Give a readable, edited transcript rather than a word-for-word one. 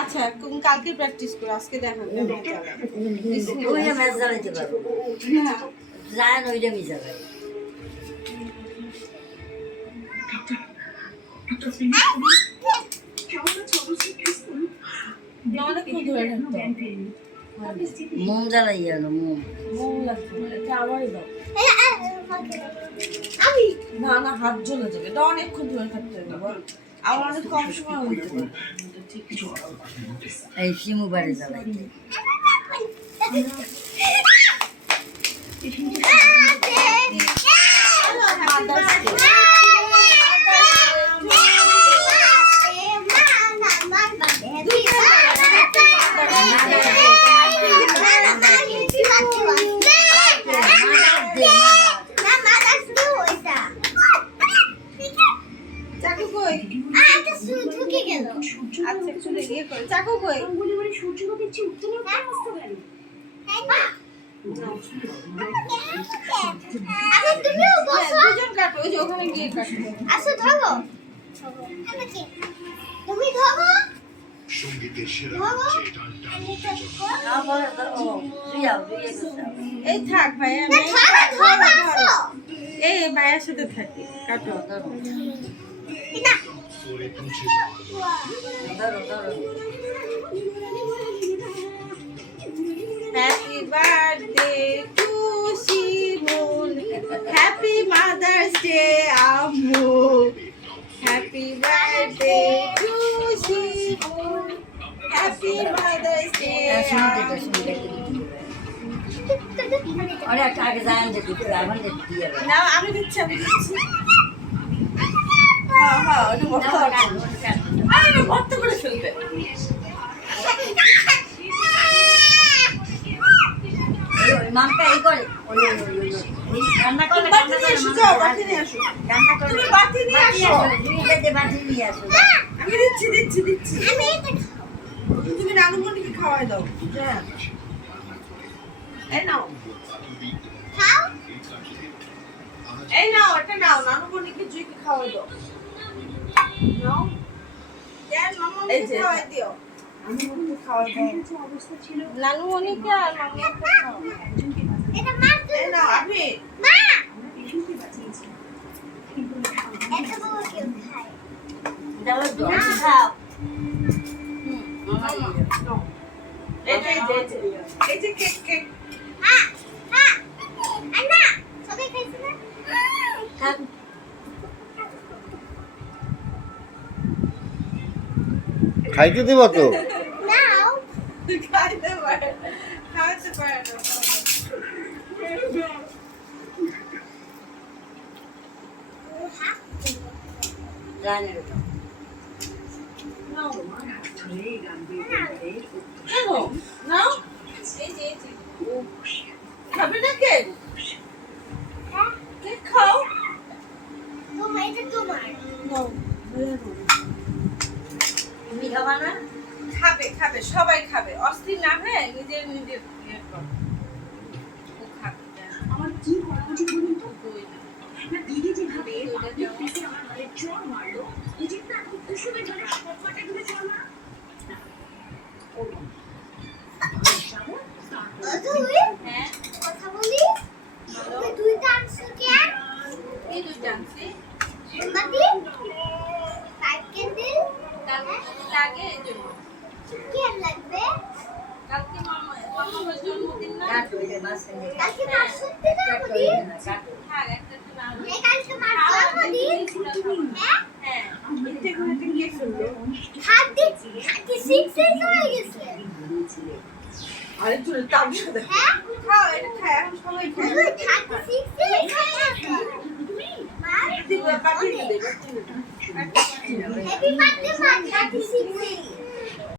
আচ্ছা কালকে প্র্যাকটিস করো, আজকে দেখো ওইটা ম্যাচ জ্বালাইতে পারবো যায় না, ওইটা আমি জ্বালাই। অনেকক্ষণ ধরে থাকতো। মোম জ্বালাই জানো, মোম আমারই দাও। না না, হাত জ্বলে যাবে, এটা অনেকক্ষণ ধরে থাকতে হবে। আমার অনেক কম সময় হইতে পারে। এই শিমু বাড়ি জ্বালাই। চাকু কই? দুজন কাটো, ওই যে ওখানে গিয়ে কাটো। আসো ধরো, তুমি ধরো এই থাক ভাইয়া, এই ভাইয়ার সাথে থাকি, কাটো। Happy birthday to Shimul, happy mother's day আম্মু, happy birthday to Shimul, happy mother's day. আরে একটা আগে যায় আনতে দিতে, এখন দিয়ে না আমি দিচ্ছি, আমি দিচ্ছি। হ্যাঁ হ্যাঁ, ওটা ভর্তি করে ফেলবে। মামটা এই করে রান্না করে, বাটি নিয়ে আসো, যাও বাটি নিয়ে আসো, রান্না করে তুমি বাটি নিয়ে আসো। বাটি নিয়ে আসো। আমি দিচ্ছি দিচ্ছি দিচ্ছি। তুমি নানুমণিকে খাওয়াই দাও। হ্যাঁ এই নাও, এই নাও, এটা নাও, নানুমণিকে জুইকে খাওয়াই দাও। নাও, দেন মামাকে খাওয়াই দিও। নানুমণিকে খাওয়াই দাও, নানুমণিকে আর মামিকে খাওয়াও। এটা মার এই নাও, আমি মা এত বড় কেউ খায় দাও খাও। এই যে এই যে কেক কেক। আন্না সবাই খাইছে না খাইতে দিব তো? নাও খাইতে পারে না, খাওয়াতে পারে না। জানি না নাও নাও, নাও, এই যে খাবে না কেক? কেক খাও। তোমার এটা তোমার নাও, তুমি খাবা না? খাবে খাবে, সবাই খাবে, অস্থির না হয়ে নিজের নিজের ইয়ে করো। ও খাবে। আমার কি করা উচিত বলুন তো? না দিদি যেভাবে পিঠে আমার ঘরে চড় মারলো, এই যে না কুসুমের ঘরে সবকটা দিলে চড় মারা হ্যাঁ কথা বলি তুই দুইটা আনছো কেন এই দুইটা আনছি। মাটি পাইপ ক্যান্ডেল কালকে লাগে এই জন্য। কি লাগবে কালকে মামার জন্মদিন না? কাটো এটা মাছ এনে কালকে মার সত্যি না কাটো বলি কাটো। থাক, একটা একটু না হলে। এই কালকে মার জন্মদিন হ্যাঁ হ্যাঁ, মিথ্যে করে তুমি কে ফেললো? 36 এর হয়ে গেছে আরে তুই তার সাথে হ্যাঁ খাও, এটা খায়, এখন সবাই খায়। 36